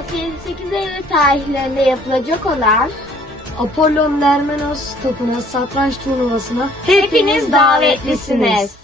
88 Eylül tarihlerinde yapılacak olan Apollon Lermenos Tapınağı Satranç Turnuvası'na hepiniz davetlisiniz.